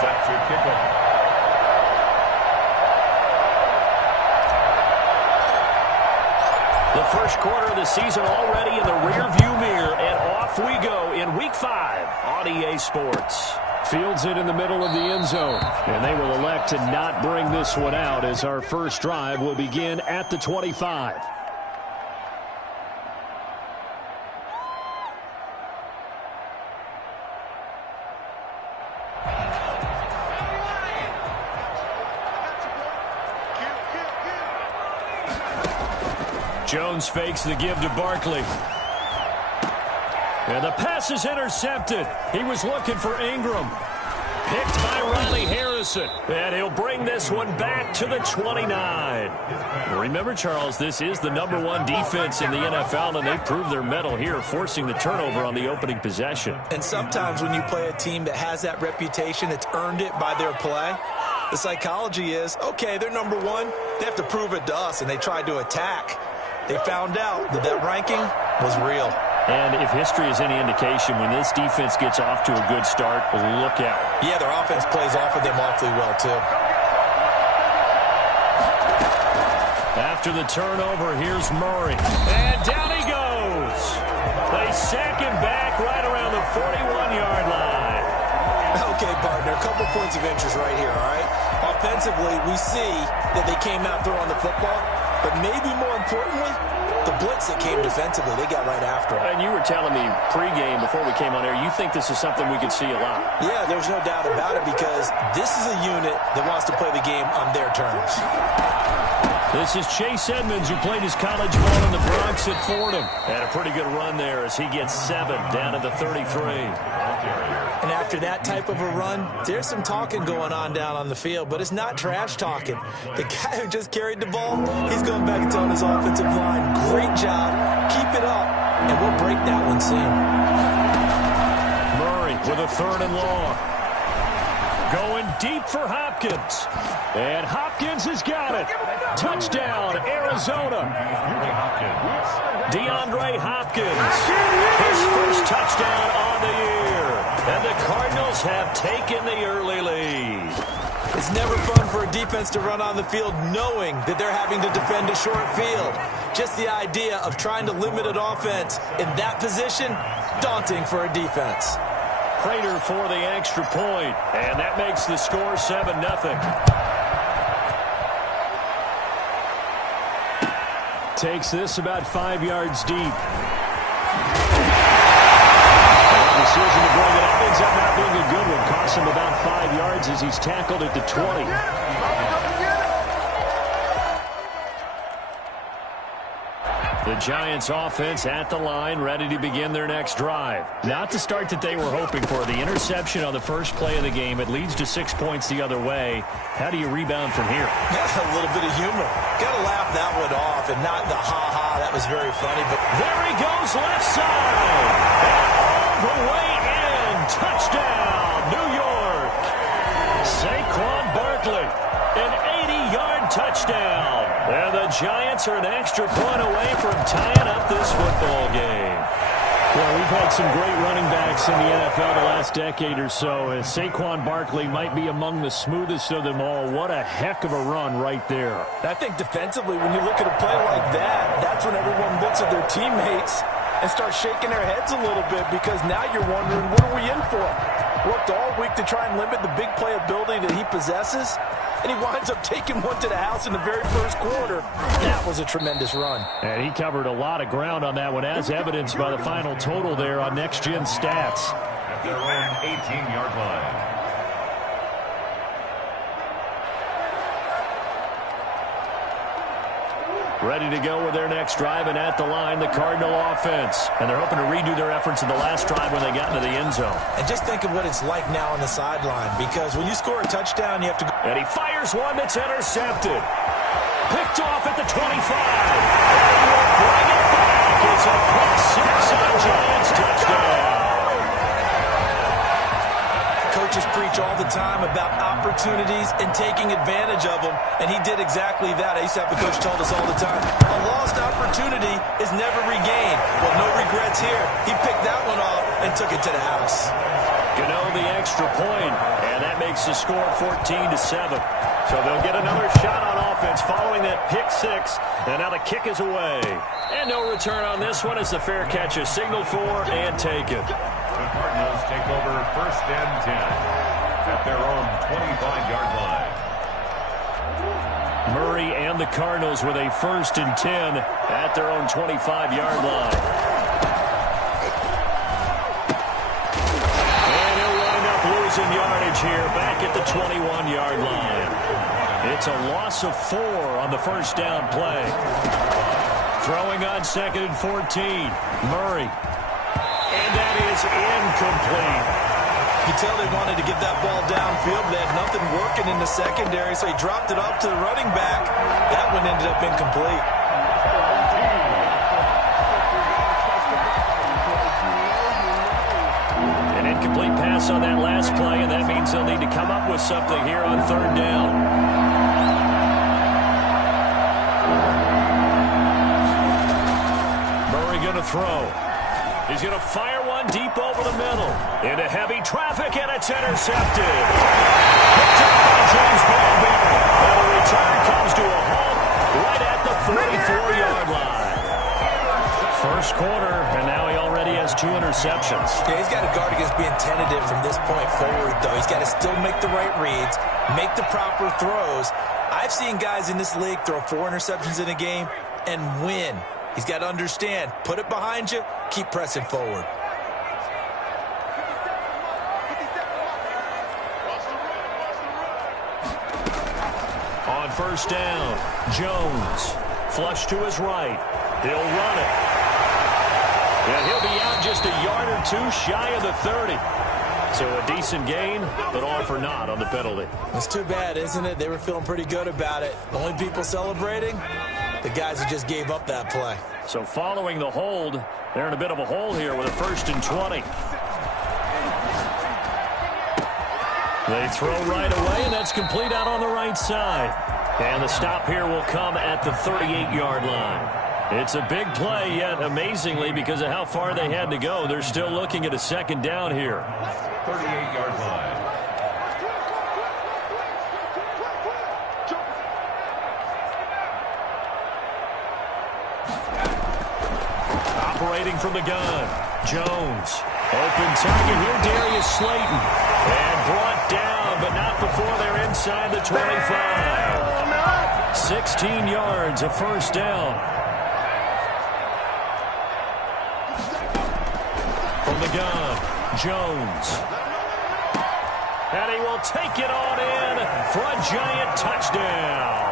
set to kick off. The first quarter of the season already in the rearview mirror, and off we go in Week 5 on EA Sports. Fields it in the middle of the end zone, and they will elect to not bring this one out as our first drive will begin at the 25. Jones fakes the give to Barkley. And the pass is intercepted. He was looking for Ingram. Picked by Riley Harrison. And he'll bring this one back to the 29. Remember, Charles, this is the #1 defense in the NFL, and they proved their mettle here, forcing the turnover on the opening possession. And sometimes when you play a team that has that reputation, it's earned it by their play. The psychology is, okay, they're #1. They have to prove it to us, and they tried to attack. They found out that that ranking was real. And if history is any indication, when this defense gets off to a good start, look out. Yeah, their offense plays off of them awfully well, too. After the turnover, here's Murray. And down he goes. They sack him back right around the 41-yard line. Okay, partner, a couple points of interest right here, all right? Offensively, we see that they came out throwing the football, but maybe more importantly, the blitz that came defensively, they got right after it. And you were telling me pregame before we came on air, you think this is something we could see a lot. Yeah, there's no doubt about it because this is a unit that wants to play the game on their terms. This is Chase Edmonds, who played his college ball in the Bronx at Fordham. Had a pretty good run there as he gets 7 down to the 33. And after that type of a run, there's some talking going on down on the field, but it's not trash talking. The guy who just carried the ball, he's going back and telling his offensive line, great job, keep it up, and we'll break that one soon. Murray with a 3rd and long. Going deep for Hopkins. And Hopkins has got it. Touchdown, Arizona. DeAndre Hopkins. His first touchdown on the year. And the Cardinals have taken the early lead. It's never fun for a defense to run on the field knowing that they're having to defend a short field. Just the idea of trying to limit an offense in that position, daunting for a defense. Prater for the extra point, and that makes the score 7-0. Takes this about 5 yards deep. Decision to bring it up ends up not being a good one. Costs him about 5 yards as he's tackled at the 20. The Giants offense at the line, ready to begin their next drive. Not the start that they were hoping for. The interception on the first play of the game. It leads to 6 points the other way. How do you rebound from here? Yeah, a little bit of humor. Got to laugh that one off and not the ha-ha. That was very funny. But there he goes, left side. And all the way in. Touchdown, New York. Saquon Barkley. An 80-yard touchdown. And the Giants are an extra point away from tying up this football game. Well, we've had some great running backs in the NFL the last decade or so. And Saquon Barkley might be among the smoothest of them all. What a heck of a run right there. I think defensively, when you look at a play like that, that's when everyone looks at their teammates and starts shaking their heads a little bit because now you're wondering, what are we in for? Worked all week to try and limit the big playability that he possesses, and he winds up taking one to the house in the very first quarter. That was a tremendous run. And he covered a lot of ground on that one, as evidenced by the final total there on Next Gen Stats. At their own 18-yard line. Ready to go with their next drive, and at the line, the Cardinal offense. And they're hoping to redo their efforts in the last drive when they got into the end zone. And just think of what it's like now on the sideline, because when you score a touchdown, you have to go. And he fires one that's intercepted. Picked off at the 25. And he will bring it back. It's a pick six on Giants touchdown. Coaches preach all the time about opportunities and taking advantage of them, and he did exactly that. I used to have a coach told us all the time, a lost opportunity is never regained. Well, no regrets here. He picked that one off and took it to the house. Gano the extra point, and that makes the score 14-7. So they'll get another shot on offense following that pick six, and now the kick is away. And no return on this one as the fair catch is signaled for and taken. The Cardinals take over 1st and 10 at their own 25-yard line. Murray and the Cardinals with a 1st and 10 at their own 25-yard line. And he'll wind up losing yardage here back at the 21-yard line. It's a loss of 4 on the first down play. Throwing on 2nd and 14. Murray. And that is incomplete. You tell they wanted to get that ball downfield. They had nothing working in the secondary, so he dropped it up to the running back. That one ended up incomplete. An incomplete pass on that last play, and that means they'll need to come up with something here on 3rd down. Murray going to throw. He's going to fire one deep over the middle. Into heavy traffic, and it's intercepted. Picked up by James Bradbury. And the return comes to a halt right at the 44-yard line. First quarter, and now he already has 2 interceptions. Yeah, he's got to guard against being tentative from this point forward, though. He's got to still make the right reads, make the proper throws. I've seen guys in this league throw 4 interceptions in a game and win. He's got to understand, put it behind you, keep pressing forward. On first down, Jones. Flush to his right. He'll run it. And he'll be out just a yard or 2 shy of the 30. So a decent gain, but all for naught on the penalty. It's too bad, isn't it? They were feeling pretty good about it. Only people celebrating, the guys who just gave up that play. So following the hold, they're in a bit of a hole here with a 1st and 20. They throw right away, and that's complete out on the right side. And the stop here will come at the 38-yard line. It's a big play, yet amazingly, because of how far they had to go, they're still looking at a 2nd down here. 38-yard line. Operating from the gun, Jones. Open target here, Darius Slayton. And brought down, but not before they're inside the 25. 16 yards, a 1st down. From the gun, Jones. And he will take it on in for a giant touchdown.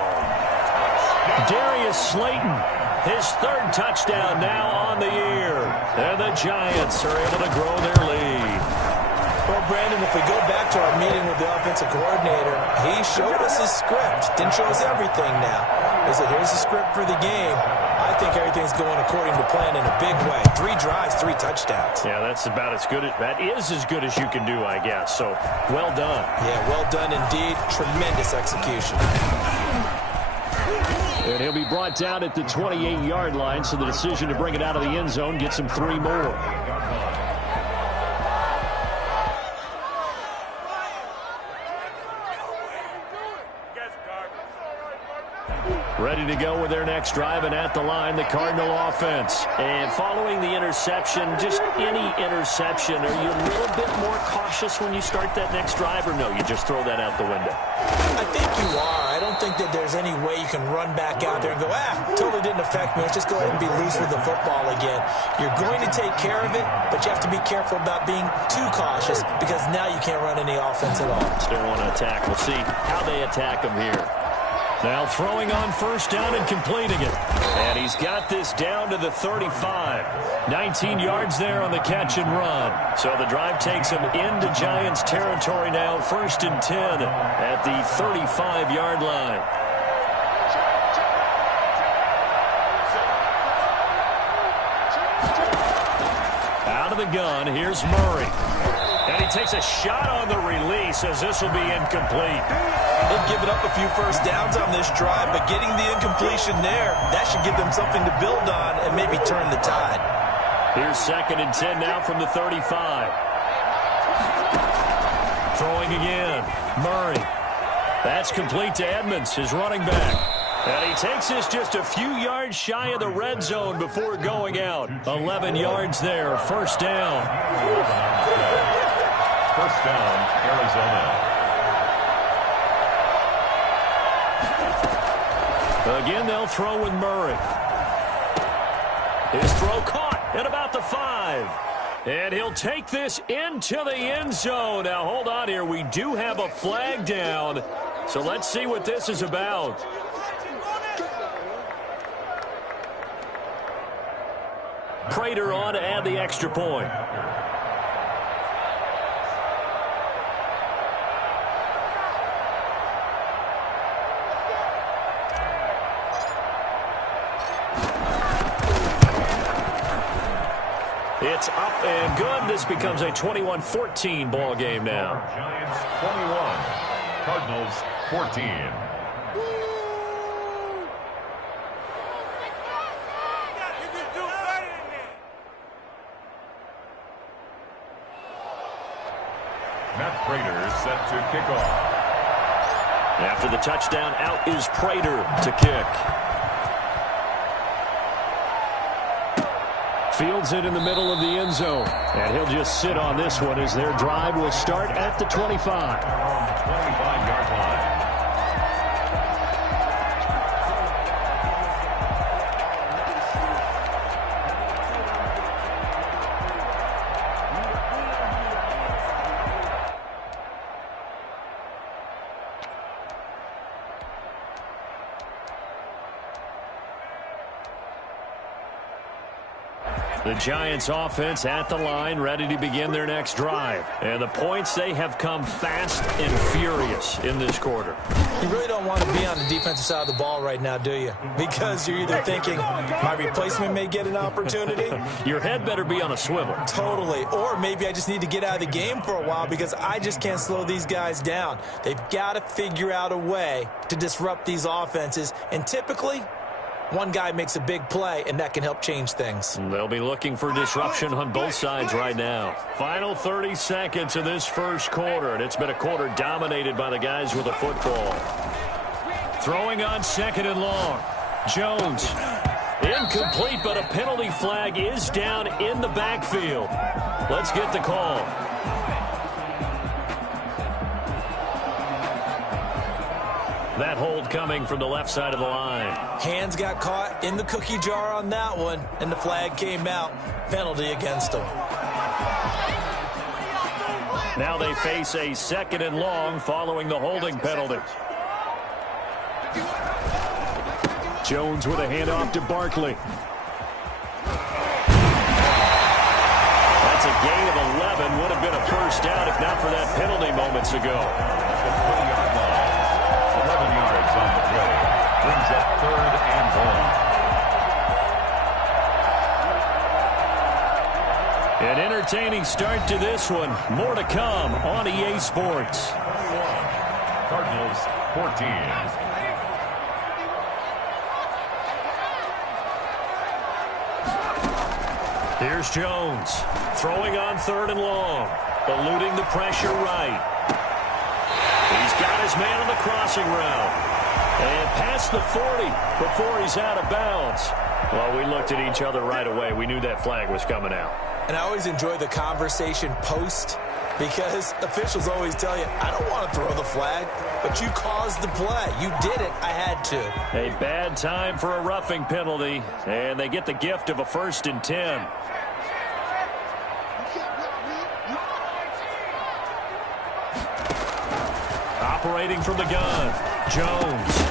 Darius Slayton, his 3rd touchdown now on the year. And the Giants are able to grow their lead. Well, Brandon, if we go back to our meeting with the offensive coordinator, he showed us his script. Didn't show us everything now. He said, here's the script for the game. I think everything's going according to plan in a big way. 3 drives, 3 touchdowns. Yeah, that's about as good. That is as good as you can do, I guess. So, well done. Yeah, well done indeed. Tremendous execution. And he'll be brought down at the 28-yard line, so the decision to bring it out of the end zone gets him 3 more. Ready to go with their next drive, and at the line, the Cardinal offense. And following the interception, just any interception, are you a little bit more cautious when you start that next drive, or no, you just throw that out the window? I think you are. I don't think that there's any way you can run back out there and go, totally didn't affect me. Let's just go ahead and be loose with the football again. You're going to take care of it, but you have to be careful about being too cautious because now you can't run any offense at all. Still want to attack. We'll see how they attack them here. Now throwing on first down and completing it. And he's got this down to the 35. 19 yards there on the catch and run. So the drive takes him into Giants territory now. 1st and 10 at the 35-yard line. Out of the gun, here's Murray. And he takes a shot on the release as this will be incomplete. They've given up a few first downs on this drive, but getting the incompletion there, that should give them something to build on and maybe turn the tide. Here's 2nd and 10 now from the 35. Throwing again. Murray. That's complete to Edmonds, his running back. And he takes this just a few yards shy of the red zone before going out. 11 yards there. First down. First down, Arizona. Again, they'll throw with Murray. His throw caught at about the 5. And he'll take this into the end zone. Now, hold on here. We do have a flag down. So let's see what this is about. Prater on to add the extra point. It's up and good. This becomes a 21-14 ball game now. Giants 21, Cardinals 14. Matt Prater set to kick off. After the touchdown, out is Prater to kick. Fields it in the middle of the end zone. And he'll just sit on this one as their drive will start at the 25. 25-yard line. The Giants offense at the line, ready to begin their next drive. And the points, they have come fast and furious in this quarter. You really don't want to be on the defensive side of the ball right now, do you? Because you're either thinking, my replacement may get an opportunity. Your head better be on a swivel. Totally. Or maybe I just need to get out of the game for a while because I just can't slow these guys down. They've got to figure out a way to disrupt these offenses. And typically, one guy makes a big play, and that can help change things. They'll be looking for disruption on both sides right now. Final 30 seconds of this first quarter, and it's been a quarter dominated by the guys with the football. Throwing on second and long. Jones. Incomplete, but a penalty flag is down in the backfield. Let's get the call. That hold coming from the left side of the line. Hands got caught in the cookie jar on that one, and the flag came out. Penalty against them. Now they face a second and long following the holding penalty. Jones with a handoff to Barkley. That's a gain of 11. Would have been a first down if not for that penalty moments ago. 20-yard line. 11 yards on the play. Brings up third and long. An entertaining start to this one. More to come on EA Sports. 21, Cardinals 14. Here's Jones. Throwing on third and long. Eluding the pressure right. He's got his man on the crossing route. And past the 40 before he's out of bounds. Well, we looked at each other right away. We knew that flag was coming out. And I always enjoy the conversation post because officials always tell you, I don't want to throw the flag, but you caused the play. You did it. I had to. A bad time for a roughing penalty, and they get the gift of a 1st and 10. Operating from the gun, Jones.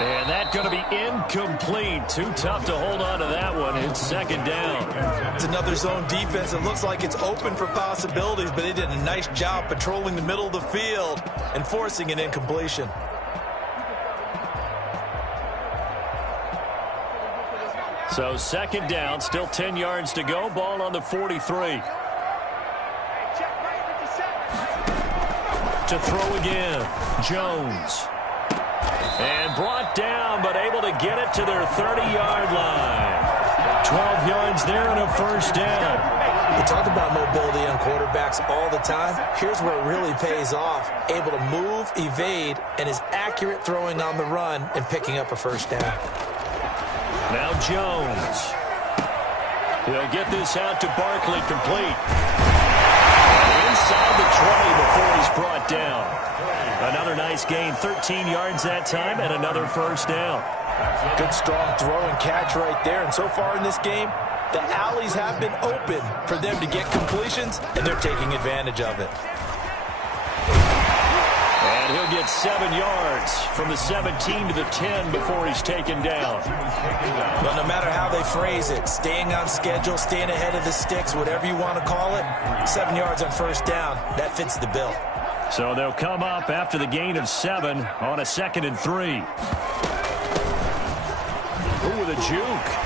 And that's going to be incomplete. Too tough to hold on to that one. It's second down. It's another zone defense. It looks like it's open for possibilities, but they did a nice job patrolling the middle of the field and forcing an incompletion. So second down, still 10 yards to go. Ball on the 43. To throw again, Jones. And brought down, but able to get it to their 30-yard line. 12 yards there and a first down. We talk about mobility on quarterbacks all the time. Here's where it really pays off. Able to move, evade, and is accurate throwing on the run and picking up a first down. Now Jones. He'll get this out to Barkley, complete. Inside the 20 before he's brought down. Another nice gain, 13 yards that time, and another first down. Good, strong throw and catch right there. And so far in this game, the alleys have been open for them to get completions, and they're taking advantage of it. And he'll get 7 yards from the 17 to the 10 before he's taken down. But no matter how they phrase it, staying on schedule, staying ahead of the sticks, whatever you want to call it, 7 yards on first down, that fits the bill. So they'll come up after the gain of 7 on a 2nd and 3. Ooh, with a juke.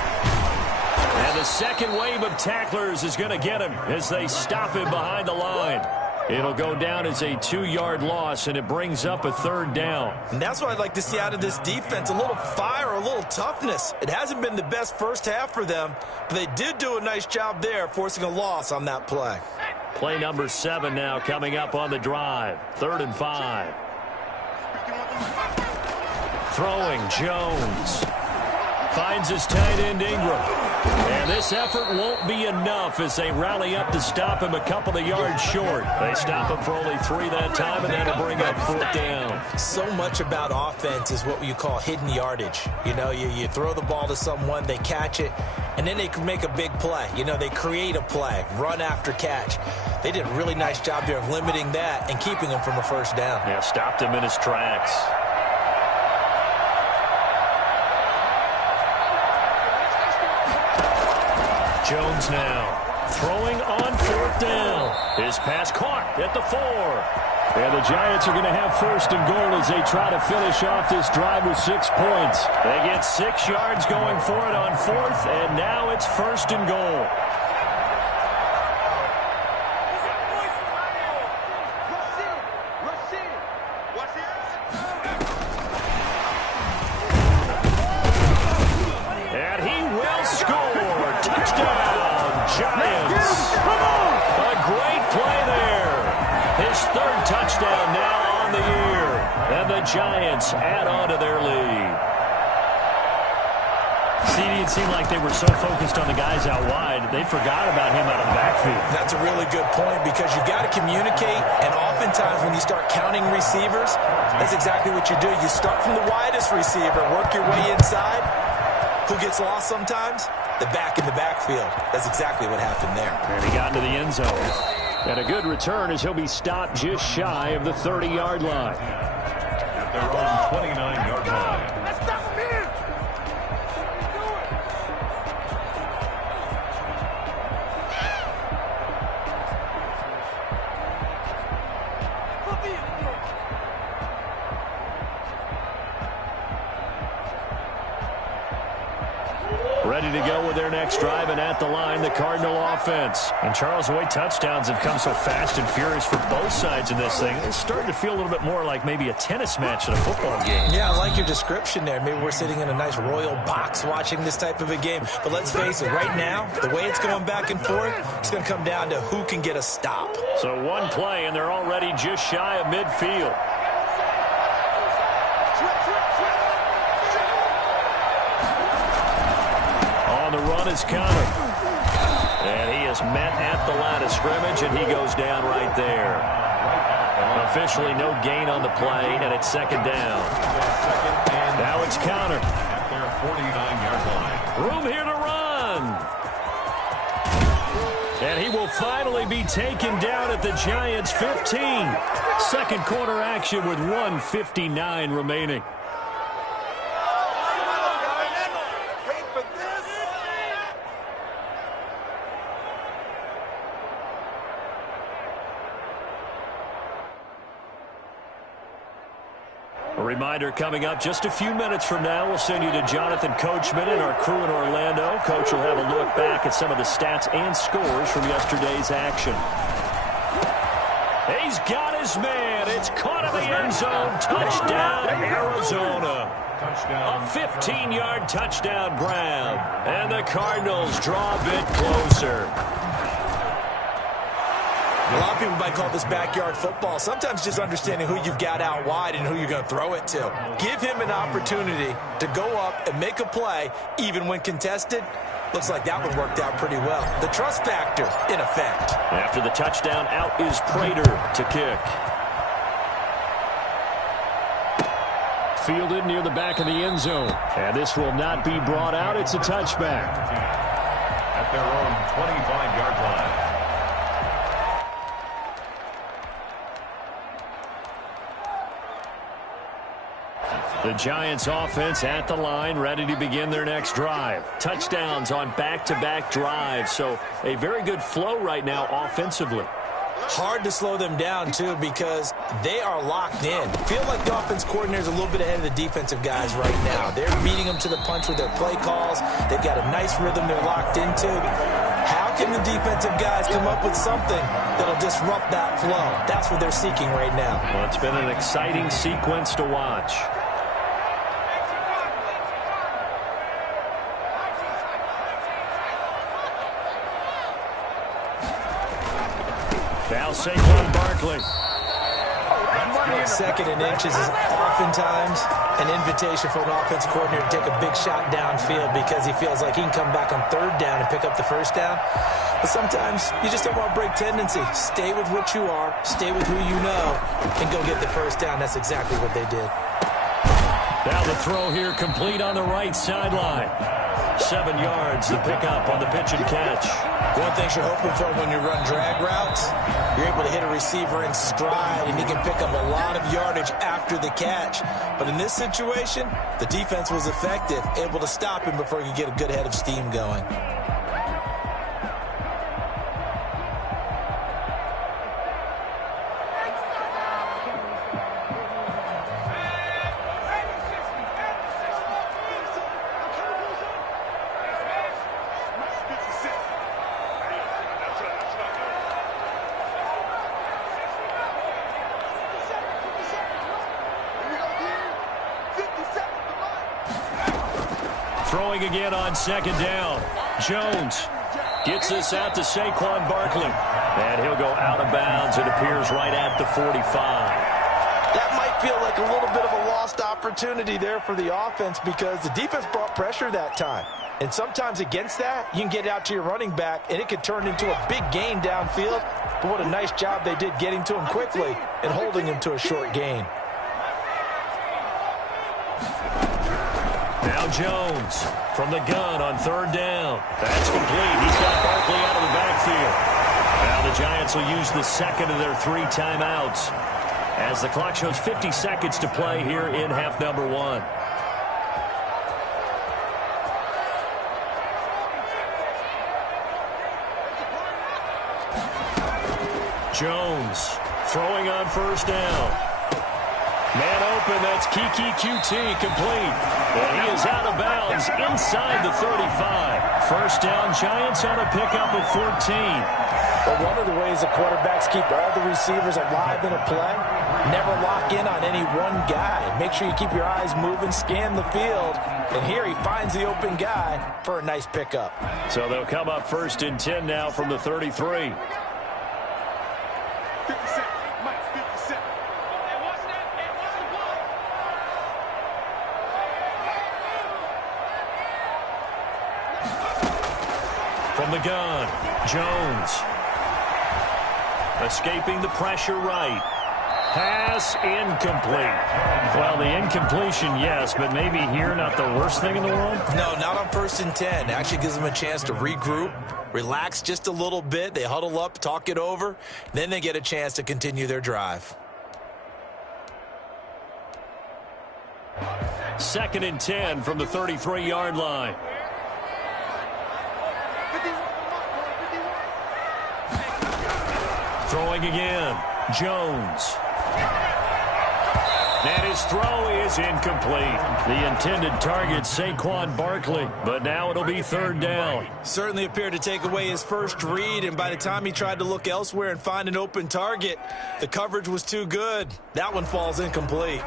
And the second wave of tacklers is going to get him as they stop him behind the line. It'll go down as a 2-yard loss, and it brings up a 3rd down. And that's what I'd like to see out of this defense, a little fire, a little toughness. It hasn't been the best first half for them, but they did do a nice job there, forcing a loss on that play. Play number 7 now coming up on the drive. 3rd and 5. Throwing, Jones. Finds his tight end, Ingram. And this effort won't be enough as they rally up to stop him a couple of yards short. They stop him for only 3 that time, and that'll bring up 4th down. So much about offense is what you call hidden yardage. You know, you throw the ball to someone, they catch it, and then they can make a big play. You know, they create a play, run after catch. They did a really nice job there of limiting that and keeping him from a first down. Yeah, stopped him in his tracks. Jones now throwing on 4th down. His pass caught at the 4. And the Giants are going to have 1st and goal as they try to finish off this drive with 6 points. They get 6 yards going for it on 4th, and now it's 1st and goal. And he will score. Touchdown, Giants. A great play there. His 3rd touchdown now on the year. And the Giants add on to their lead. CD, it seemed like they were so focused on the guys out wide, they forgot about him out of the backfield. That's a really good point because you got to communicate, and oftentimes when you start counting receivers, that's exactly what you do. You start from the widest receiver, work your way inside. Who gets lost sometimes? The back in the backfield. That's exactly what happened there. And he got into the end zone. And a good return as he'll be stopped just shy of the 30-yard line. At their own 29-yard line. Ready to go with their next drive, and at the line, the Cardinal offense. And Charles, the way touchdowns have come so fast and furious for both sides in this thing, it's starting to feel a little bit more like maybe a tennis match in a football game. Yeah, I like your description there. Maybe we're sitting in a nice royal box watching this type of a game. But let's face it, right now, the way it's going back and forth, it's going to come down to who can get a stop. So one play, and they're already just shy of midfield. The run is countered. And he is met at the line of scrimmage, and he goes down right there. Officially no gain on the play, and it's 2nd down. Now it's countered. At their 49-yard line. Room here to run. And he will finally be taken down at the Giants' 15. 2nd quarter action with 1:59 remaining. A reminder coming up just a few minutes from now. We'll send you to Jonathan Coachman and our crew in Orlando. Coach will have a look back at some of the stats and scores from yesterday's action. He's got his man. It's caught in the end zone. Touchdown, Arizona. A 15-yard touchdown grab. And the Cardinals draw a bit closer. A lot of people might call this backyard football. Sometimes just understanding who you've got out wide and who you're going to throw it to. Give him an opportunity to go up and make a play, even when contested. Looks like that one worked out pretty well. The trust factor in effect. After the touchdown, out is Prater to kick. Fielded near the back of the end zone. And this will not be brought out. It's a touchback. At their own 25-yard line. The Giants offense at the line, ready to begin their next drive. Touchdowns on back-to-back drives, so a very good flow right now offensively. Hard to slow them down, too, because they are locked in. Feel like the offense coordinator is a little bit ahead of the defensive guys right now. They're beating them to the punch with their play calls. They've got a nice rhythm they're locked into. How can the defensive guys come up with something that'll disrupt that flow? That's what they're seeking right now. Well, it's been an exciting sequence to watch. Now Saquon Barkley. Second and inches is oftentimes an invitation for an offense coordinator to take a big shot downfield because he feels like he can come back on third down and pick up the first down. But sometimes you just don't want to break tendency. Stay with what you are, stay with who you know, and go get the first down. That's exactly what they did. Now the throw here complete on the right sideline. 7 yards, the pickup on the pitch and catch. One thing you're hoping for when you run drag routes, you're able to hit a receiver in stride, and he can pick up a lot of yardage after the catch. But in this situation, the defense was effective, able to stop him before he could get a good head of steam going. Throwing again on second down. Jones gets this out to Saquon Barkley. And he'll go out of bounds. It appears right at the 45. That might feel like a little bit of a lost opportunity there for the offense because the defense brought pressure that time. And sometimes against that, you can get out to your running back, and it could turn into a big gain downfield. But what a nice job they did getting to him quickly and holding him to a short gain. Now Jones from the gun on third down. That's complete. He's got Barkley out of the backfield. Now the Giants will use the second of their 3 timeouts as the clock shows 50 seconds to play here in half number 1. Jones throwing on first down. Man open, that's Kiki QT complete. And he is out of bounds inside the 35. First down, Giants on a pickup of 14. But one of the ways the quarterbacks keep all the receivers alive in a play, never lock in on any one guy. Make sure you keep your eyes moving, scan the field. And here he finds the open guy for a nice pickup. So they'll come up first and 10 now from the 33. From the gun, Jones. Escaping the pressure right. Pass incomplete. Well, the incompletion, yes, but maybe here not the worst thing in the world? No, not on first and 10. Actually gives them a chance to regroup, relax just a little bit. They huddle up, talk it over. Then they get a chance to continue their drive. Second and 10 from the 33-yard line. Throwing again, Jones. And his throw is incomplete. The intended target, Saquon Barkley, but now it'll be third down. Certainly appeared to take away his first read, and by the time he tried to look elsewhere and find an open target, the coverage was too good. That one falls incomplete.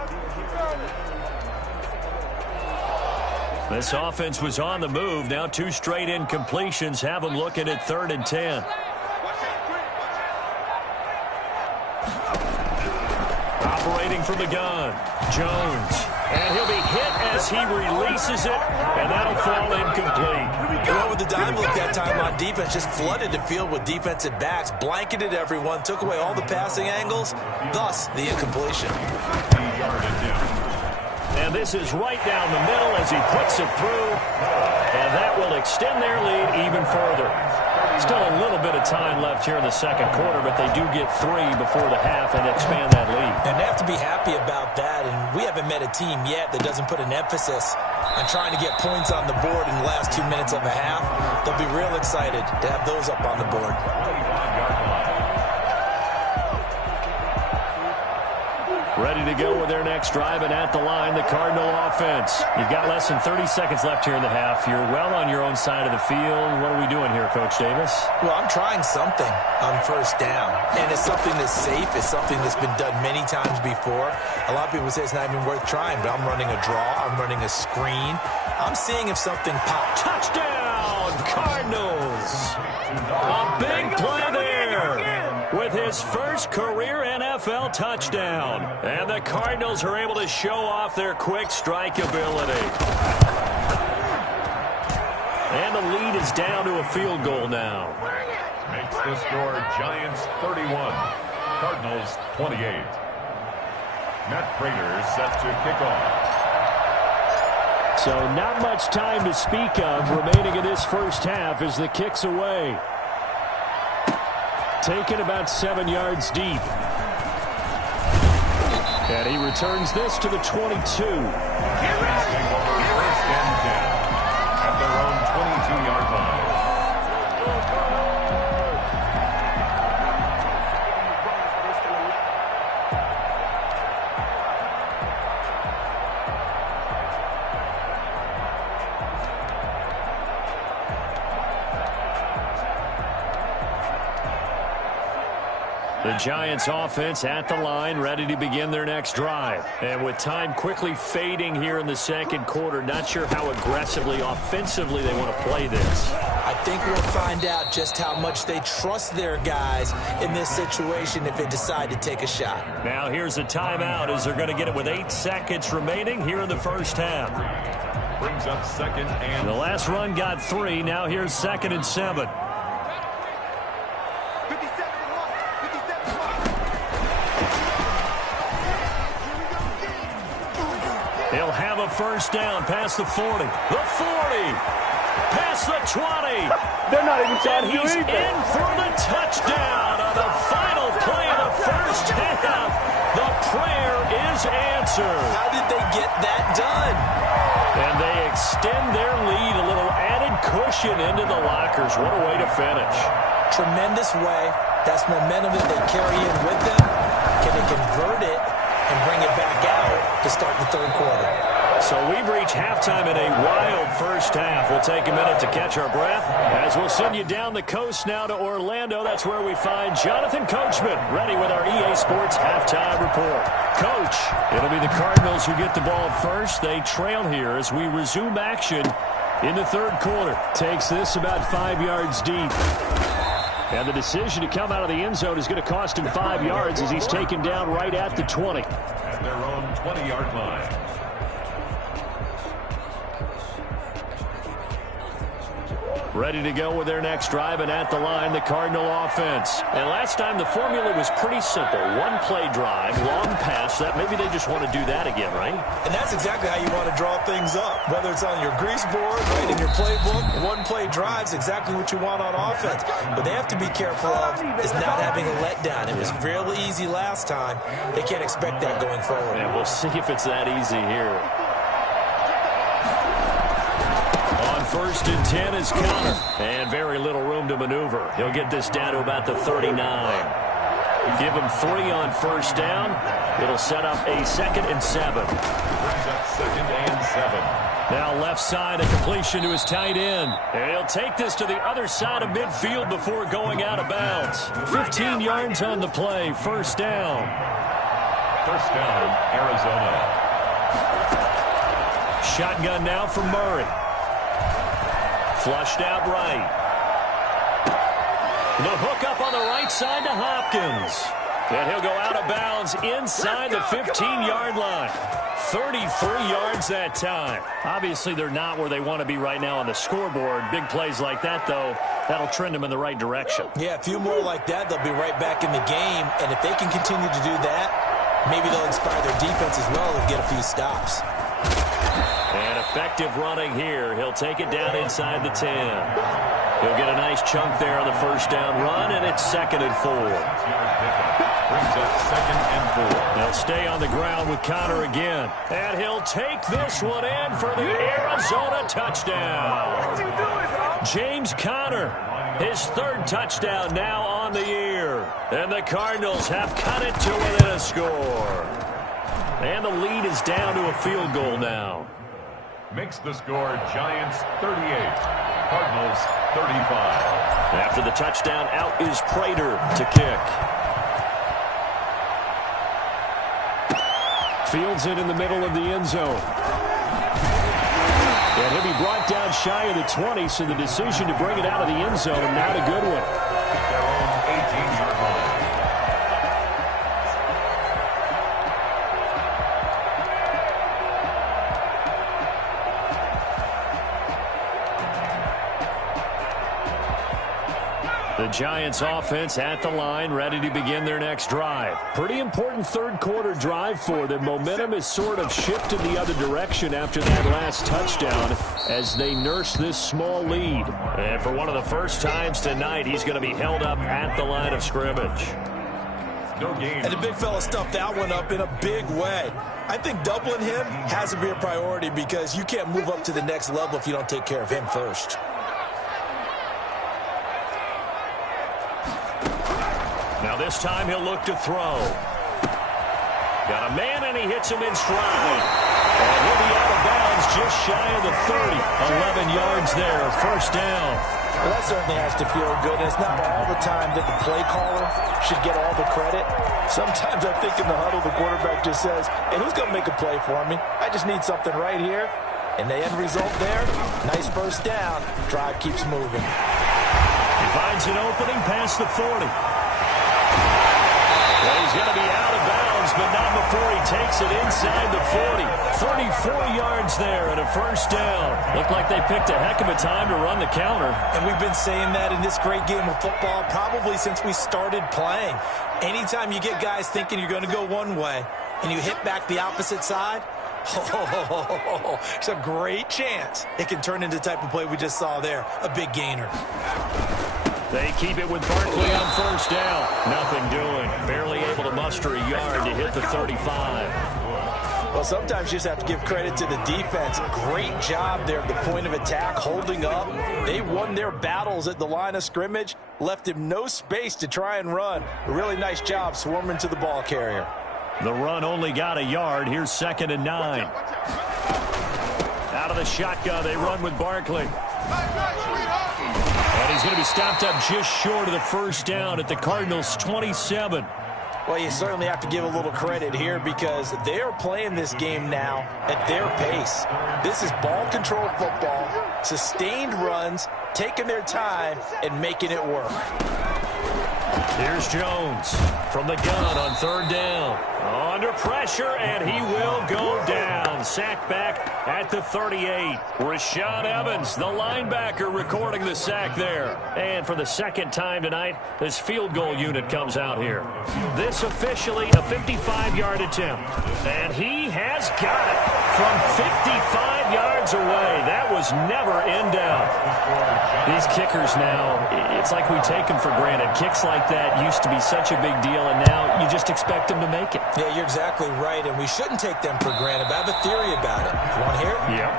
This offense was on the move. Now 2 straight incompletions have them looking at third and 10. Operating from the gun, Jones. And he'll be hit as he releases it, and that'll fall incomplete. Well, with the dive look that time on defense, just flooded the field with defensive backs, blanketed everyone, took away all the passing angles, thus the incompletion. And this is right down the middle as he puts it through, and that will extend their lead even further. Still a little bit of time left here in the second quarter, but they do get 3 before the half and expand that lead. And they have to be happy about that, and we haven't met a team yet that doesn't put an emphasis on trying to get points on the board in the last 2 minutes of a half. They'll be real excited to have those up on the board. Ready to go with their next drive, and at the line, the Cardinal offense. You've got less than 30 seconds left here in the half. You're well on your own side of the field. What are we doing here, Coach Davis? Well, I'm trying something on first down, and it's something that's safe. It's something that's been done many times before. A lot of people say it's not even worth trying, but I'm running a draw. I'm running a screen. I'm seeing if something pops. Touchdown, Cardinals! A big play there with his first career NFL touchdown. And the Cardinals are able to show off their quick strike ability. And the lead is down to a field goal now. Makes the score Giants 31, Cardinals 28. Matt Prater set to kick off. So not much time to speak of remaining in this first half as the kick's away. Taken about 7 yards deep. And he returns this to the 22. First and 10 at their own 22-yard line. The Giants offense at the line, ready to begin their next drive. And with time quickly fading here in the second quarter, not sure how aggressively, offensively they want to play this. I think we'll find out just how much they trust their guys in this situation if they decide to take a shot. Now here's a timeout as they're going to get it with 8 seconds remaining here in the first half. Brings up second and the last run got 3. Now here's 2nd and 7. He'll have a first down past the 40. The 40. Past the 20. They're not even trying to do He's anything. in for the touchdown on the final play of the first half. The prayer is answered. How did they get that done? And they extend their lead, a little added cushion into the lockers. What a way to finish. Tremendous way. That's momentum that they carry in with them. Can they convert it and bring it back out to start the third quarter? So we've reached halftime in a wild first half. We'll take a minute to catch our breath as we'll send you down the coast now to Orlando. That's where we find Jonathan Coachman ready with our EA Sports halftime report. Coach, it'll be the Cardinals who get the ball first. They trail here as we resume action in the third quarter. Takes this about 5 yards deep. And the decision to come out of the end zone is going to cost him 5 yards as he's taken down right at the 20. at their own 20-yard line. Ready to go with their next drive, and at the line, the Cardinal offense. And last time, the formula was pretty simple. One-play drive, long pass. That maybe they just want to do that again, right? And that's exactly how you want to draw things up. Whether it's on your grease board, right in your playbook, one-play drive's exactly what you want on offense. But they have to be careful of is not having a letdown. It was real easy last time. They can't expect that going forward. And we'll see if it's that easy here. First and 10 is Connor, and very little room to maneuver. He'll get this down to about the 39. Give him 3 on first down. It'll set up a 2nd and 7. Brings up 2nd and 7. Now left side, a completion to his tight end. And he'll take this to the other side of midfield before going out of bounds. 15 yards on the play, first down. First down, Arizona. Shotgun now for Murray. Flushed out right. The hook up on the right side to Hopkins. And he'll go out of bounds inside the 15-yard line. 33 yards that time. Obviously, they're not where they want to be right now on the scoreboard. Big plays like that, though, that'll trend them in the right direction. Yeah, a few more like that, they'll be right back in the game. And if they can continue to do that, maybe they'll inspire their defense as well and get a few stops. And effective running here. He'll take it down inside the 10. He'll get a nice chunk there on the first down run, and it's 2nd and 4. Brings up 2nd and 4. They'll stay on the ground with Connor again. And he'll take this one in for the Arizona touchdown. James Conner, his 3rd touchdown now on the year. And the Cardinals have cut it to within a score. And the lead is down to a field goal now. Makes the score Giants 38, Cardinals 35. After the touchdown, out is Prater to kick. Fields it in the middle of the end zone. And he'll be brought down shy of the 20, so the decision to bring it out of the end zone, not a good one. Their own 18-yard line. The Giants offense at the line, ready to begin their next drive. Pretty important 3rd quarter drive for them. Momentum is sort of shifted the other direction after that last touchdown as they nurse this small lead. And for one of the first times tonight, he's going to be held up at the line of scrimmage. No gain. And the big fella stuffed that one up in a big way. I think doubling him has to be a priority because you can't move up to the next level if you don't take care of him first. Now this time he'll look to throw. Got a man and he hits him in stride. And he'll be out of bounds just shy of the 30. 11 yards there, 1st down. Well, that certainly has to feel good. And it's not all the time that the play caller should get all the credit. Sometimes I think in the huddle the quarterback just says, hey, who's going to make a play for me? I just need something right here. And the end result there, nice 1st down. Drive keeps moving. He finds an opening past the 40. Well, he's going to be out of bounds, but not before he takes it inside the 40. 34 yards there and a 1st down. Looked like they picked a heck of a time to run the counter. And we've been saying that in this great game of football probably since we started playing. Anytime you get guys thinking you're going to go one way and you hit back the opposite side, it's a great chance it can turn into the type of play we just saw there, a big gainer. They keep it with Barkley on 1st down. Nothing doing. Barely able to muster a yard to hit the 35. Well, sometimes you just have to give credit to the defense. Great job there at the point of attack, holding up. They won their battles at the line of scrimmage, left him no space to try and run. A really nice job swarming to the ball carrier. The run only got a yard. Here's 2nd and 9. Out of the shotgun, they run with Barkley. And he's going to be stopped up just short of the 1st down at the Cardinals' 27. Well, you certainly have to give a little credit here because they are playing this game now at their pace. This is ball control football, sustained runs, taking their time, and making it work. Here's Jones from the gun on 3rd down. Under pressure, and he will go down. Sack back at the 38. Rashaan Evans, the linebacker, recording the sack there. And for the 2nd time tonight, this field goal unit comes out here. This officially a 55-yard attempt. And he has got it from 55 yards away. That was never in doubt. These kickers now, it's like we take them for granted. Kicks like that used to be such a big deal, and now you just expect them to make it. Yeah, you're exactly right, and we shouldn't take them for granted. But I have a theory about it. You want to hear it? Yeah.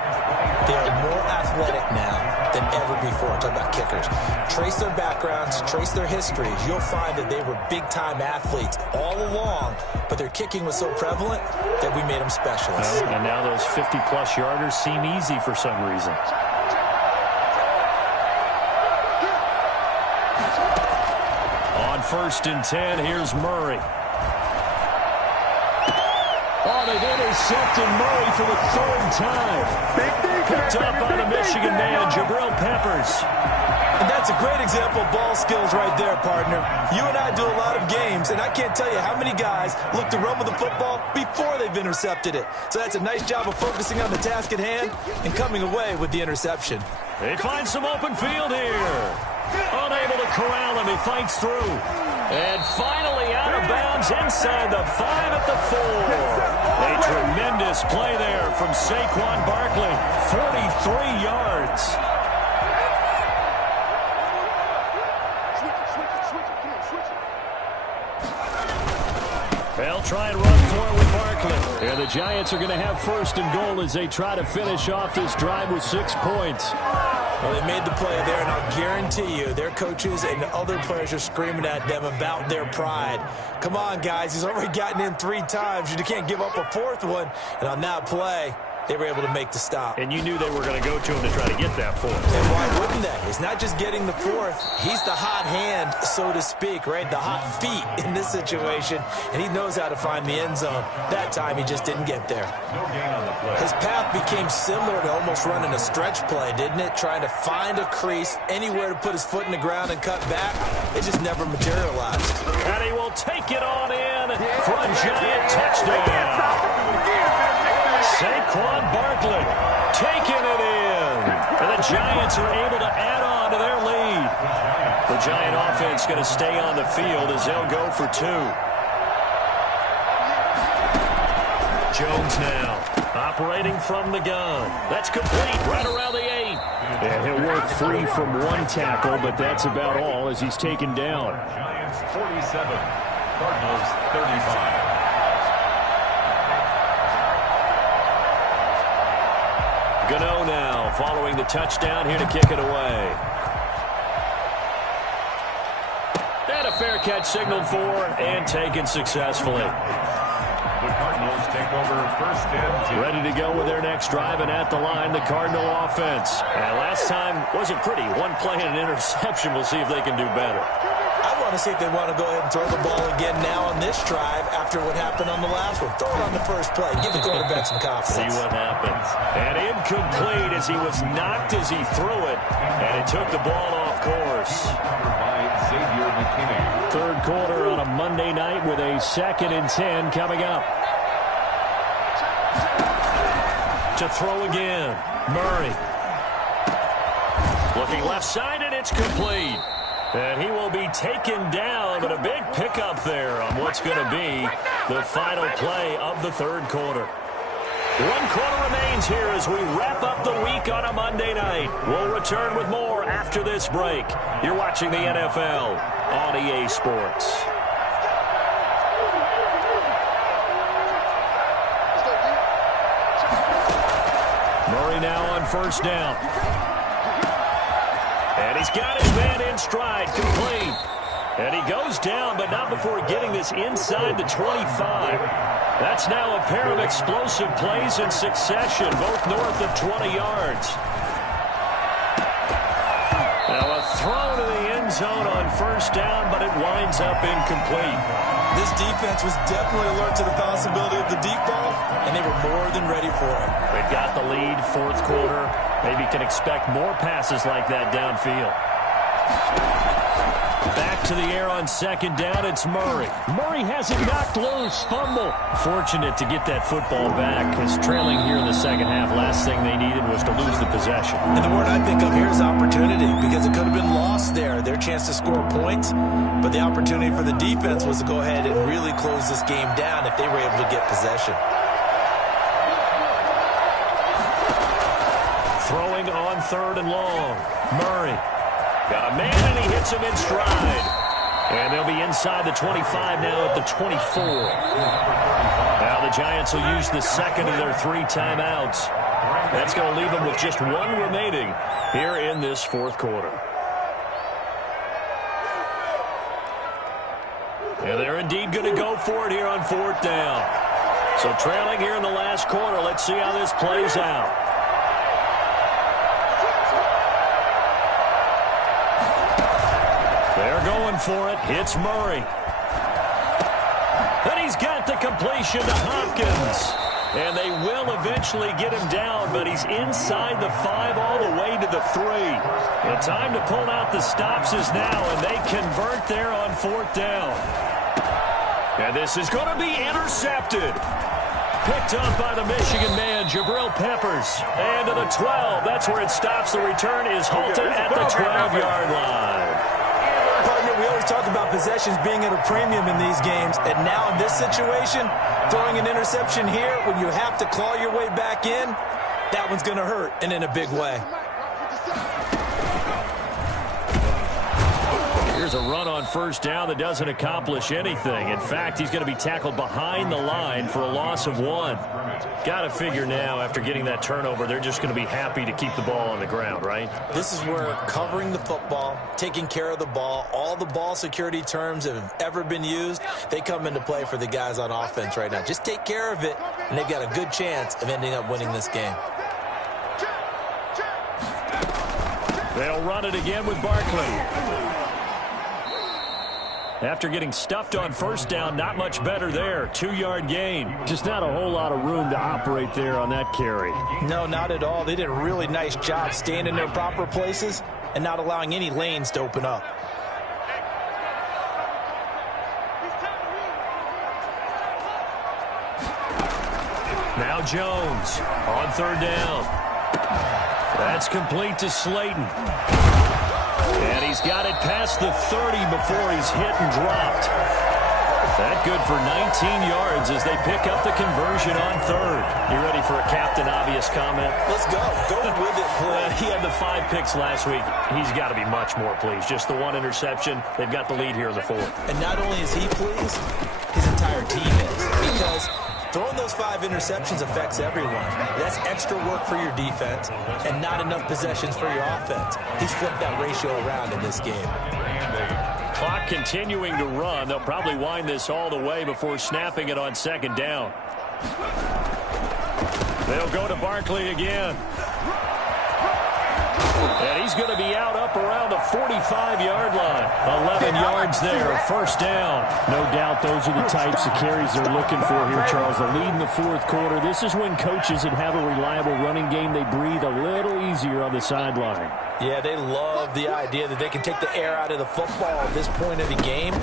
They are more athletic now than ever before. Talk about kickers. Trace their backgrounds, trace their histories. You'll find that they were big-time athletes all along, but their kicking was so prevalent that we made them specialists. And now those 50-plus yarders seem easy for some reason. On 1st and 10, here's Murray. Oh, they've intercepted Murray for the 3rd time. Picked up by the Michigan man, Jabril Peppers. And that's a great example of ball skills right there, partner. You and I do a lot of games, and I can't tell you how many guys look to run with the football before they've intercepted it. So that's a nice job of focusing on the task at hand and coming away with the interception. They find some open field here. Unable to corral him, he fights through. And finally out of bounds inside the 5 at the 4. A tremendous play there from Saquon Barkley. 43 yards. They'll try and run for it with Barkley. And the Giants are going to have first and goal as they try to finish off this drive with 6 points. Well, they made the play there, and I'll guarantee you their coaches and other players are screaming at them about their pride. Come on, guys. He's already gotten in 3 times. You can't give up a 4th one. And on that play, they were able to make the stop. And you knew they were going to go to him to try to get that 4th. And why wouldn't they? It's not just getting the 4th. He's the hot hand, so to speak, right? The hot feet in this situation. And he knows how to find the end zone. That time, he just didn't get there. No gain on the play. His path became similar to almost running a stretch play, didn't it? Trying to find a crease, anywhere to put his foot in the ground and cut back. It just never materialized. And he will take it on in for a Giant touchdown. Saquon Barkley taking it in. And the Giants are able to add on to their lead. The Giant offense going to stay on the field as they'll go for 2. Jones now operating from the gun. That's complete right around the 8. Yeah, he'll work free from 1 tackle, but that's about all as he's taken down. Giants 47, Cardinals 35. Gano now following the touchdown here to kick it away. And a fair catch signaled for and taken successfully. The Cardinals take over first and 10. Ready to go with their next drive, and at the line, the Cardinal offense. And last time wasn't pretty. 1 play and an interception. We'll see if they can do better. I want to see if they want to go ahead and throw the ball again now on this drive after what happened on the last one. Throw it on the first play. Give the quarterback some confidence. See what happens. And incomplete as he was knocked as he threw it. And it took the ball off course. By Xavier McKinney. 3rd quarter on a Monday night with a 2nd and 10 coming up. To throw again. Murray. Looking left side, and it's complete. And he will be taken down, but a big pickup there on what's going to be the final play of the 3rd quarter. 1 quarter remains here as we wrap up the week on a Monday night. We'll return with more after this break. You're watching the NFL on EA Sports. Murray now on first down. And he's got his man in stride, complete. And he goes down, but not before getting this inside the 25. That's now a pair of explosive plays in succession, both north of 20 yards. Now a throw to the end zone on first down, but it winds up incomplete. This defense was definitely alert to the possibility of the deep ball, and they were more than ready for it. They've got the lead, 4th quarter. Maybe can expect more passes like that downfield. Back to the air on 2nd down, it's Murray. Murray has it knocked loose, fumble. Fortunate to get that football back, because trailing here in the 2nd half, last thing they needed was to lose the possession. And the word I think of here is opportunity, because it could have been lost there, their chance to score points. But the opportunity for the defense was to go ahead and really close this game down if they were able to get possession. Throwing on 3rd and long. Murray. Got a man, and he hits him in stride. And they'll be inside the 25 now at the 24. Now the Giants will use the 2nd of their 3 timeouts. That's going to leave them with just 1 remaining here in this 4th quarter. And they're indeed going to go for it here on 4th down. So trailing here in the last quarter, let's see how this plays out. They're going for it. It's Murray. And he's got the completion to Hopkins. And they will eventually get him down, but he's inside the 5 all the way to the 3. The time to pull out the stops is now, and they convert there on 4th down. And this is going to be intercepted. Picked up by the Michigan man, Jabril Peppers. And to the 12. That's where it stops. The return is halted at the 12-yard line. Partner, we always talk about possessions being at a premium in these games. And now in this situation, throwing an interception here when you have to claw your way back in, that one's going to hurt, and in a big way. Here's a run on 1st down that doesn't accomplish anything. In fact, he's going to be tackled behind the line for a loss of 1. Got to figure now, after getting that turnover, they're just going to be happy to keep the ball on the ground, right? This is where covering the football, taking care of the ball, all the ball security terms that have ever been used, they come into play for the guys on offense right now. Just take care of it, and they've got a good chance of ending up winning this game. They'll run it again with Barkley. After getting stuffed on 1st down, not much better there. 2-yard gain. Just not a whole lot of room to operate there on that carry. No, not at all. They did a really nice job staying in their proper places and not allowing any lanes to open up. Now Jones on 3rd down. That's complete to Slayton. And he's got it past the 30 before he's hit and dropped. That good for 19 yards as they pick up the conversion on 3rd. You ready for a Captain Obvious comment? Let's go. Go with it, please. He had the 5 picks last week. He's got to be much more pleased. Just the 1 interception. They've got the lead here in the 4th. And not only is he pleased, his entire team is. Because throwing those 5 interceptions affects everyone. That's extra work for your defense and not enough possessions for your offense. He's flipped that ratio around in this game. Clock continuing to run. They'll probably wind this all the way before snapping it on 2nd down. They'll go to Barkley again. And he's going to be out up around the 45-yard line. 11 yards there, 1st down. No doubt those are the types of carries they're looking for here, Charles. The lead in the 4th quarter. This is when coaches that have a reliable running game, they breathe a little easier on the sideline. Yeah, they love the idea that they can take the air out of the football at this point of the game.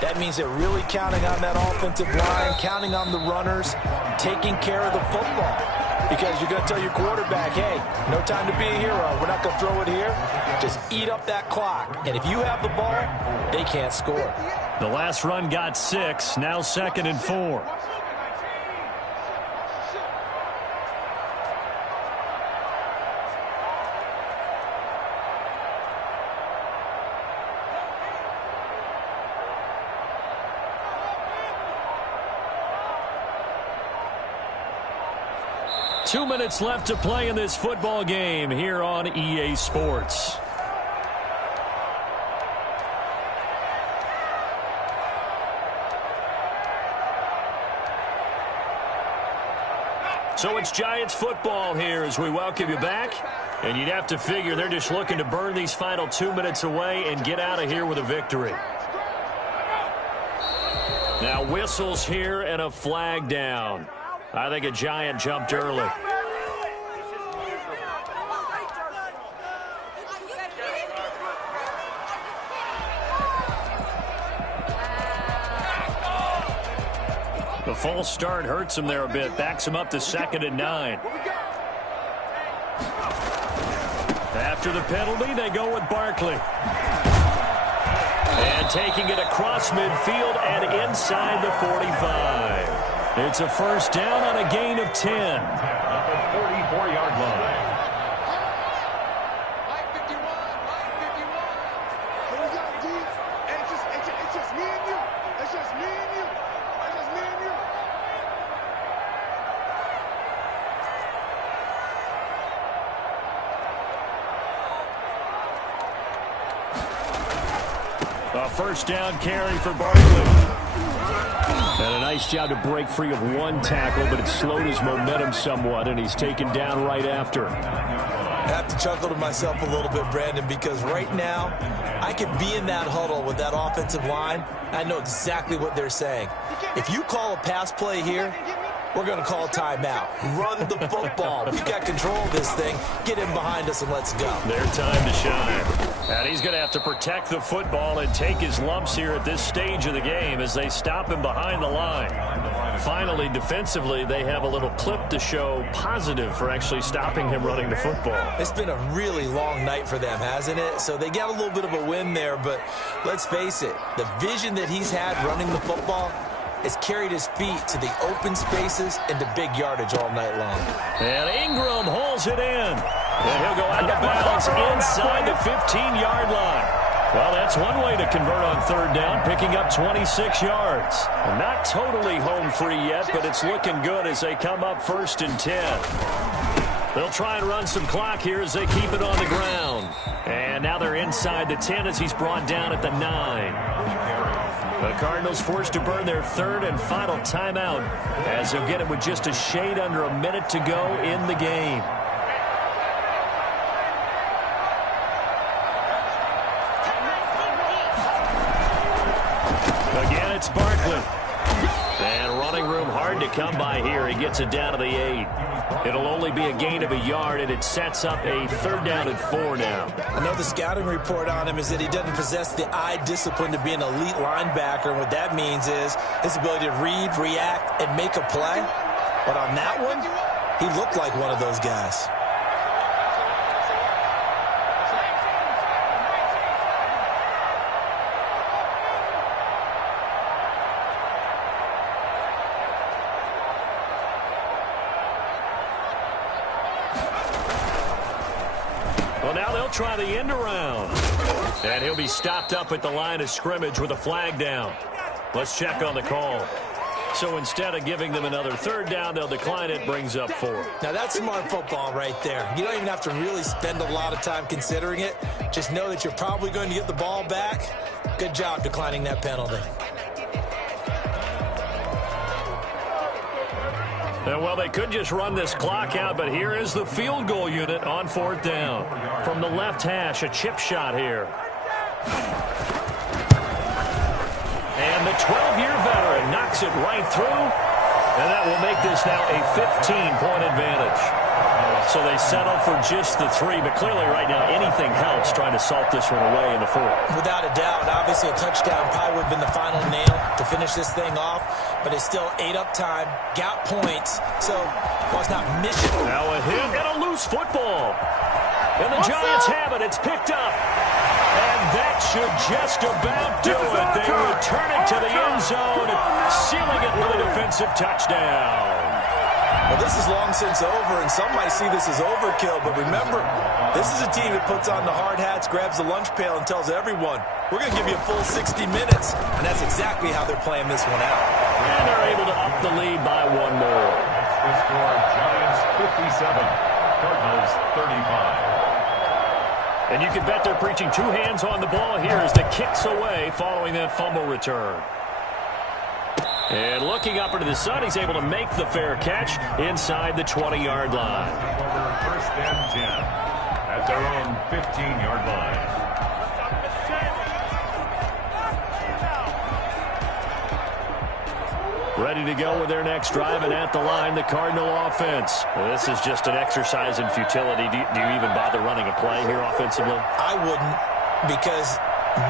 That means they're really counting on that offensive line, counting on the runners, taking care of the football. Because you're going to tell your quarterback, hey, no time to be a hero. We're not going to throw it here. Just eat up that clock. And if you have the ball, they can't score. The last run got 6. Now 2nd and 4. Two minutes left to play in this football game here on EA Sports. So it's Giants football here as we welcome you back. And you'd have to figure they're just looking to burn these final 2 minutes away and get out of here with a victory. Now whistles here and a flag down. I think a Giant jumped early. The false start hurts him there a bit. Backs him up to 2nd and 9. After the penalty, they go with Barkley. And taking it across midfield and inside the 45. It's a 1st down on a gain of 10. At the 44-yard line. It's just me and you. It's just me and you. It's just me and you. A 1st down carry for Barkley. And a nice job to break free of 1 tackle, but it slowed his momentum somewhat, and he's taken down right after. I have to chuckle to myself a little bit, Brandon, because right now I could be in that huddle with that offensive line. I know exactly what they're saying. If you call a pass play here, We're going to call a timeout. Run the football. We've got control of this thing. Get him behind us and let's go. Their time to shine. And he's going to have to protect the football and take his lumps here at this stage of the game as they stop him behind the line. Finally, defensively, they have a little clip to show positive for actually stopping him running the football. It's been a really long night for them, hasn't it? So they got a little bit of a win there, but let's face it, the vision that he's had running the football has carried his feet to the open spaces and to big yardage all night long. And Ingram hauls it in. And he'll go out of bounds inside the 15-yard line. Well, that's one way to convert on third down, picking up 26 yards. Well, not totally home free yet, but it's looking good as they come up 1st and 10. They'll try and run some clock here as they keep it on the ground. And now they're inside the 10 as he's brought down at the 9. The Cardinals forced to burn their third and final timeout as they'll get it with just a shade under a minute to go in the game. Again, it's Barkley. And running room hard to come by here. He gets it down to the 8. It'll only be a gain of a yard, and it sets up a 3rd down and 4 now. I know the scouting report on him is that he doesn't possess the eye discipline to be an elite linebacker. And what that means is his ability to read, react, and make a play. But on that one, he looked like one of those guys. Well, now they'll try the end around. And he'll be stopped up at the line of scrimmage with a flag down. Let's check on the call. So instead of giving them another 3rd down, they'll decline it, brings up 4. Now that's smart football right there. You don't even have to really spend a lot of time considering it. Just know that you're probably going to get the ball back. Good job declining that penalty. Well, they could just run this clock out, but here is the field goal unit on 4th down. From the left hash, a chip shot here. And the 12-year veteran knocks it right through, and that will make this now a 15-point advantage. So they settle for just the 3, but clearly right now anything helps trying to salt this one away in the 4th. Without a doubt, obviously a touchdown probably would have been the final nail to finish this thing off, but it's still 8 up time, got points, so well, it's not mission. Now a hit and a loose football. And the Giants have it. It's picked up. And that should just about do it. They return it to the end zone, sealing it with a defensive touchdown. Well, this is long since over, and some might see this as overkill, but remember, this is a team that puts on the hard hats, grabs the lunch pail, and tells everyone, we're going to give you a full 60 minutes, and that's exactly how they're playing this one out. And they're able to up the lead by 1 more. The score, Giants 57, Cardinals 35. And you can bet they're preaching 2 hands on the ball here as the kick's away following that fumble return. And looking up into the sun, he's able to make the fair catch inside the 20-yard line. 1st and 10 at their own 15-yard line. Ready to go with their next drive, and at the line, the Cardinal offense. Well, this is just an exercise in futility. Do you even bother running a play here offensively? I wouldn't, because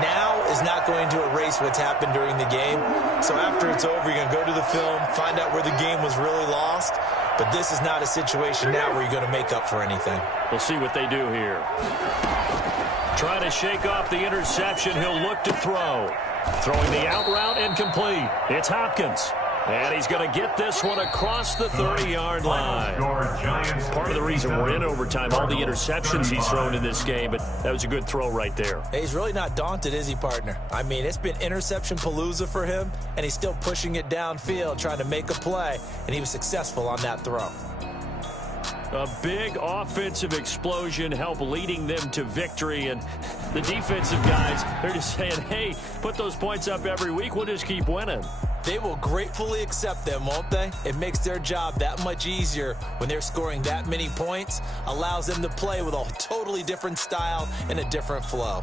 now is not going to erase what's happened during the game. So after it's over, you're going to go to the film, find out where the game was really lost. But this is not a situation now where you're going to make up for anything. We'll see what they do here. Trying to shake off the interception. He'll look to throw. Throwing the out route and complete. It's Hopkins. And he's going to get this one across the 30-yard line. Part of the reason we're in overtime, all the interceptions he's thrown in this game, but that was a good throw right there. Hey, he's really not daunted, is he, partner? I mean, it's been interception palooza for him, and he's still pushing it downfield, trying to make a play, and he was successful on that throw. A big offensive explosion helped leading them to victory, and the defensive guys, they're just saying, hey, put those points up every week, we'll just keep winning. They will gratefully accept them, won't they? It makes their job that much easier when they're scoring that many points, allows them to play with a totally different style and a different flow.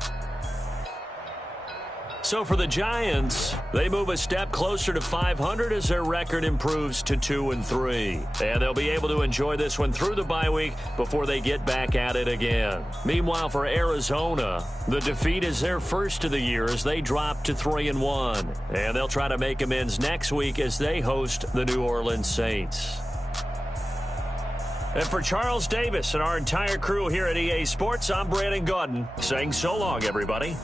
So for the Giants, they move a step closer to 500 as their record improves to 2-3. And they'll be able to enjoy this one through the bye week before they get back at it again. Meanwhile, for Arizona, the defeat is their first of the year as they drop to 3-1. And they'll try to make amends next week as they host the New Orleans Saints. And for Charles Davis and our entire crew here at EA Sports, I'm Brandon Gaudin saying so long, everybody.